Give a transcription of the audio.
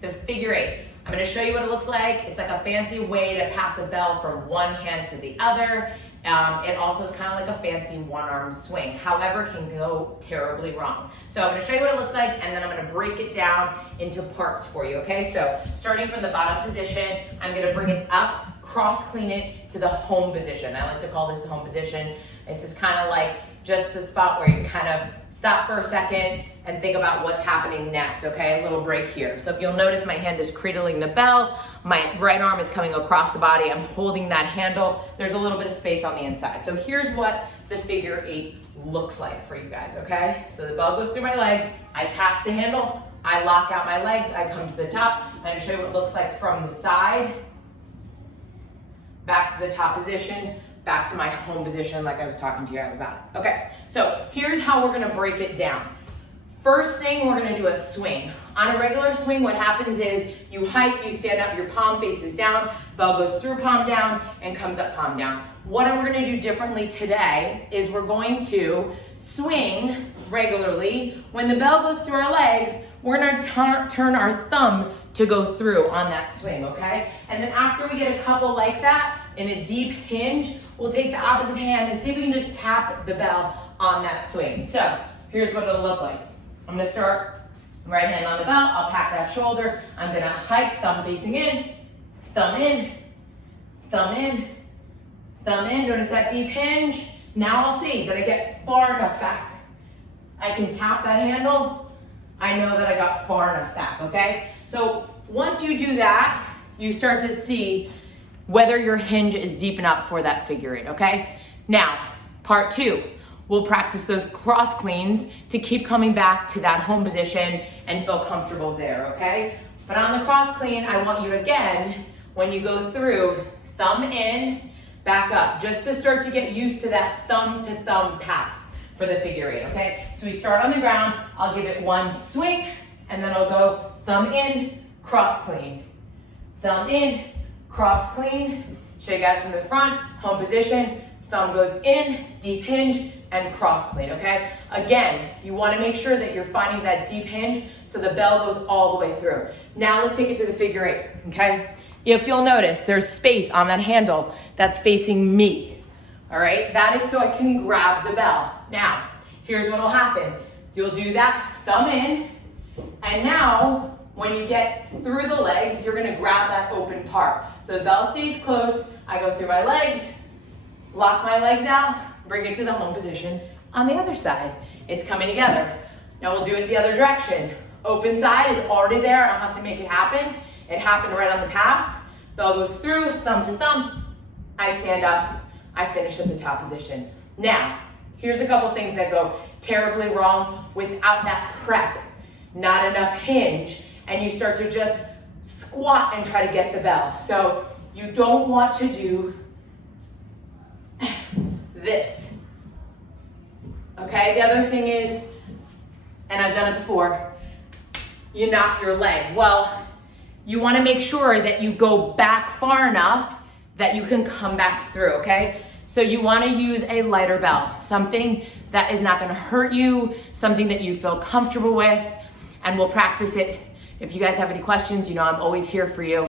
the figure eight. I'm gonna show you what it looks like. It's like a fancy way to pass a bell from one hand to the other. It also is kind of like a fancy one-arm swing. However, it can go terribly wrong. So I'm gonna show you what it looks like, and then I'm gonna break it down into parts for you, okay? So starting from the bottom position, I'm gonna bring it up, cross clean it to the home position. I like to call this the home position. This is kind of like just the spot where you kind of stop for a second and think about what's happening next, okay? A little break here. So if you'll notice, my hand is cradling the bell, my right arm is coming across the body, I'm holding that handle, there's a little bit of space on the inside. So here's what the figure eight looks like for you guys, okay? So the bell goes through my legs, I pass the handle, I lock out my legs, I come to the top. I'm gonna show you what it looks like from the side, back to the top position, back to my home position like I was talking to you guys about. Okay, so here's how we're gonna break it down. First thing, we're gonna do a swing. On a regular swing, what happens is you hike, you stand up, your palm faces down, bell goes through palm down and comes up palm down. What we're gonna do differently today is we're going to swing regularly. When the bell goes through our legs, we're gonna turn our thumb to go through on that swing, okay? And then after we get a couple like that, in a deep hinge, we'll take the opposite hand and see if we can just tap the bell on that swing. So here's what it'll look like. I'm gonna start right hand on the bell, I'll pack that shoulder, I'm gonna hike, thumb facing in, thumb in, thumb in, thumb in. Notice that deep hinge. Now I'll see, did I get far enough back? I can tap that handle, I know that I got far enough back, okay? So once you do that, you start to see whether your hinge is deep enough for that figure eight, okay? Now, part two, we'll practice those cross cleans to keep coming back to that home position and feel comfortable there, okay? But on the cross clean, I want you again, when you go through, thumb in, back up, just to start to get used to that thumb to thumb pass for the figure eight, okay? So we start on the ground, I'll give it one swing, and then I'll go thumb in, cross clean, thumb in, cross clean. Show you guys from the front, home position, thumb goes in, deep hinge, and cross clean, okay? Again, you wanna make sure that you're finding that deep hinge so the bell goes all the way through. Now let's take it to the figure eight, okay? If you'll notice, there's space on that handle that's facing me, all right? That is so I can grab the bell. Now, here's what'll happen. You'll do that, thumb in, and now, when you get through the legs, you're gonna grab that open part. So the bell stays close, I go through my legs, lock my legs out, bring it to the home position on the other side. It's coming together. Now we'll do it the other direction. Open side is already there, I don't have to make it happen. It happened right on the pass. Bell goes through, thumb to thumb, I stand up, I finish at the top position. Now, here's a couple things that go terribly wrong without that prep. Not enough hinge, and you start to just squat and try to get the bell. So you don't want to do this, okay? The other thing is, and I've done it before, you knock your leg. Well, you wanna make sure that you go back far enough that you can come back through, okay? So you wanna use a lighter bell, something that is not gonna hurt you, something that you feel comfortable with, and we'll practice it. If you guys have any questions, you know I'm always here for you.